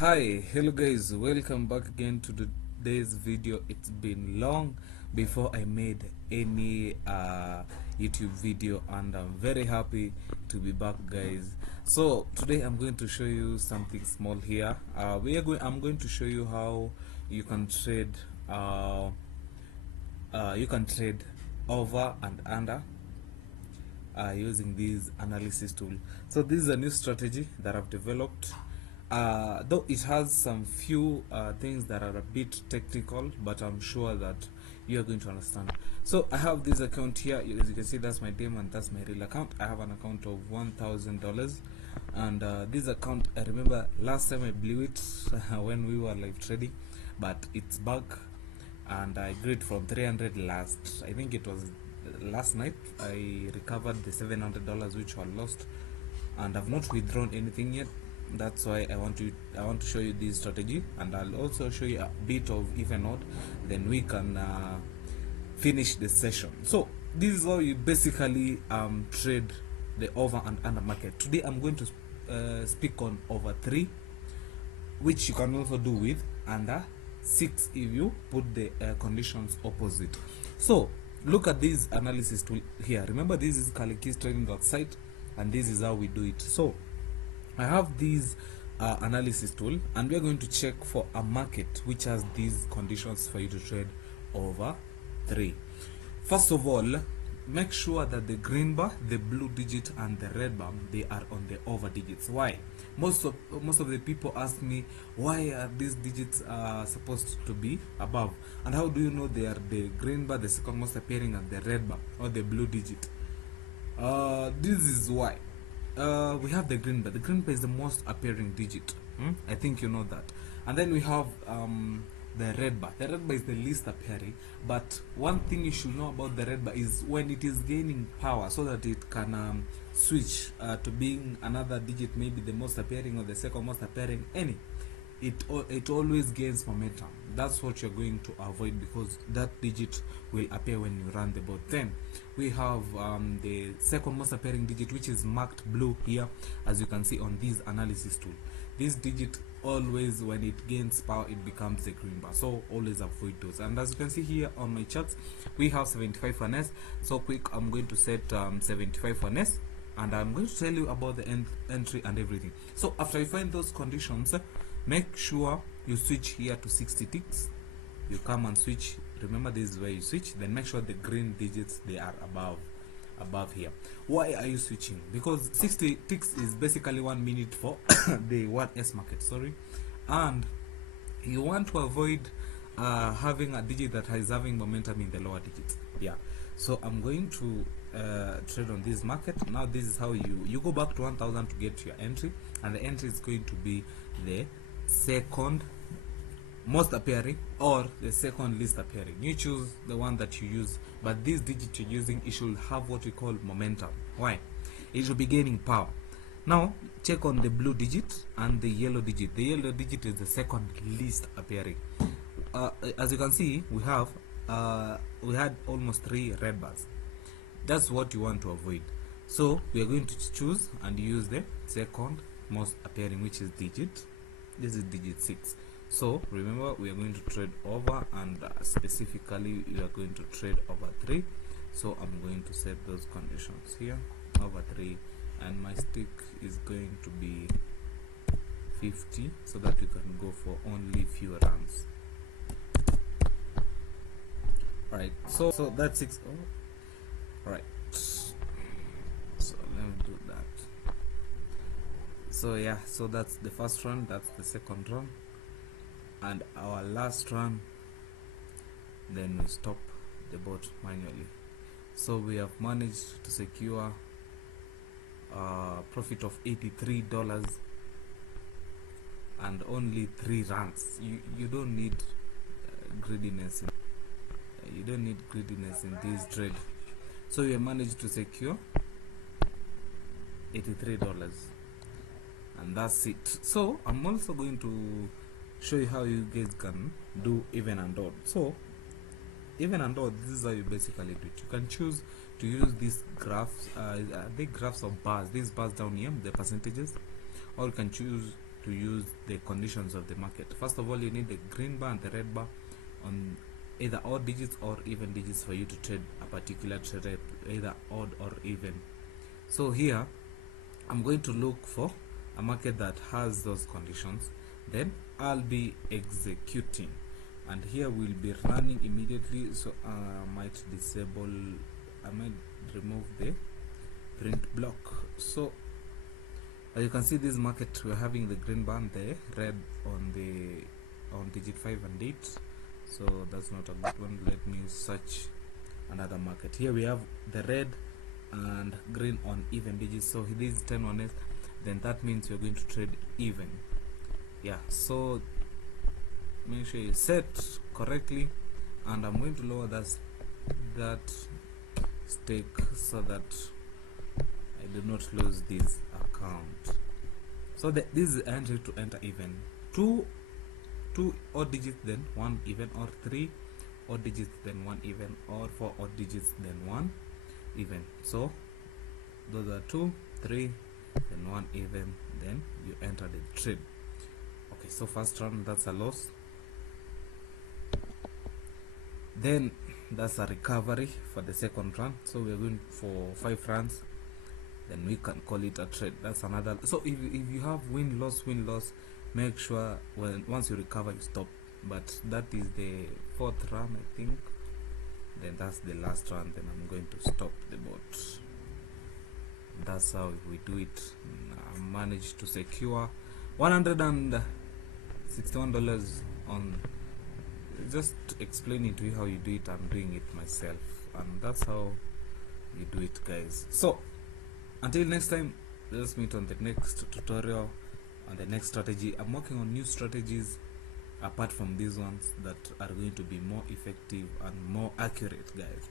Hi, hello guys, welcome back again to today's video. It's been long before I made any YouTube video, and I'm very happy to be back, guys. So today I'm going to show you something small here. I'm going to show you how you can trade over and under using this analysis tool. So this is a new strategy that I've developed, though it has some few things that are a bit technical, but I'm sure that you are going to understand. So I have this account here. As you can see, that's my demo and that's my real account. I have an account of $1,000, and this account, I remember last time I blew it when we were live trading, but it's back, and I grew it from 300 last, I think it was last night. I recovered the $700 which were lost, and I've not withdrawn anything yet. That's why I want to show you this strategy, and I'll also show you a bit of if and odd, then we can finish the session. So this is how you basically trade the over and under market. Today I'm going to speak on over 3, which you can also do with under 6 if you put the conditions opposite. So look at this analysis tool here. Remember, this is kalikistrading.site, and this is how we do it. So I have this analysis tool, and we are going to check for a market which has these conditions for you to trade over 3. First of all, make sure that the green bar, the blue digit, and the red bar, they are on the over digits. Why? Most of the people ask me, why are these digits supposed to be above, and how do you know they are the green bar, the second most appearing, and the red bar or the blue digit? This is why. We have the green bar. The green bar is the most appearing digit. I think you know that. And then we have the red bar. The red bar is the least appearing, but one thing you should know about the red bar is when it is gaining power, so that it can switch to being another digit, maybe the most appearing or the second most appearing, it always gains momentum. That's what you're going to avoid, because that digit will appear when you run the bot. Then we have the second most appearing digit, which is marked blue here, as you can see on this analysis tool. This digit always, when it gains power, it becomes the green bar, so always avoid those. And as you can see here on my charts, we have 75 finesse. So quick, I'm going to set 75 finesse, and I'm going to tell you about the entry and everything. So after you find those conditions, make sure you switch here to 60 ticks. You come and switch. Remember, this is where you switch. Then make sure the green digits, they are above here. Why are you switching? Because 60 ticks is basically 1 minute for the 1S market, and you want to avoid having a digit that is having momentum in the lower digits. So I'm going to trade on this market. Now this is how you go back to 1000 to get your entry, and the entry is going to be the second most appearing or the second least appearing. You choose the one that you use, but this digit you're using, it should have what we call momentum. Why? It should be gaining power. Now check on the blue digit and the yellow digit. The yellow digit is the second least appearing. As you can see, we had almost 3 red bars. That's what you want to avoid. So we are going to choose and use the second most appearing, which is digit. This is digit 6. So remember, we are going to trade over, and specifically we are going to trade over 3. So I'm going to set those conditions here, over 3, and my stick is going to be 50, so that we can go for only few runs. Alright, so that's 6. Alright, so let me do that. So yeah, so that's the first run, that's the second run, and our last run, then we stop the bot manually. So we have managed to secure a profit of $83 and only 3 runs. You don't need greediness. You don't need greediness in this trade. So we have managed to secure $83, and that's it. So I'm also going to show you how you guys can do even and odd. So even and odd, this is how you basically do it. You can choose to use these graphs, the graphs of bars, these bars down here, the percentages, or you can choose to use the conditions of the market. First of all, you need the green bar and the red bar on either odd digits or even digits for you to trade a particular trade, either odd or even. So here I'm going to look for a market that has those conditions, then I'll be executing, and here we'll be running immediately. So I might remove the print block. So as you can see, this market, we're having the green bar and the red on digit 5 and 8, so that's not a good one. Let me search another market. Here we have the red and green on even digits, so this is 10 on it, then that means you're going to trade even. Yeah, so make sure you set correctly, and I'm going to lower that stake so that I do not lose this account. So this is entry to enter even. Two odd digits, then one even, or 3 odd digits, then one even, or 4 odd digits, then one even. So those are 2, 3, then one even, then you enter the trade. Okay, so first run, that's a loss. Then that's a recovery for the second run. So we're going for 5 runs, then we can call it a trade. That's another. So if you have win loss, make sure once you recover you stop. But that is the 4th run, I think. Then that's the last run, then I'm going to stop the bot. That's how we do it. I managed to secure $161 on just explaining to you how you do it. I'm doing it myself, and that's how you do it, guys. So until next time, let's meet on the next tutorial, on the next strategy. I'm working on new strategies apart from these ones that are going to be more effective and more accurate, guys.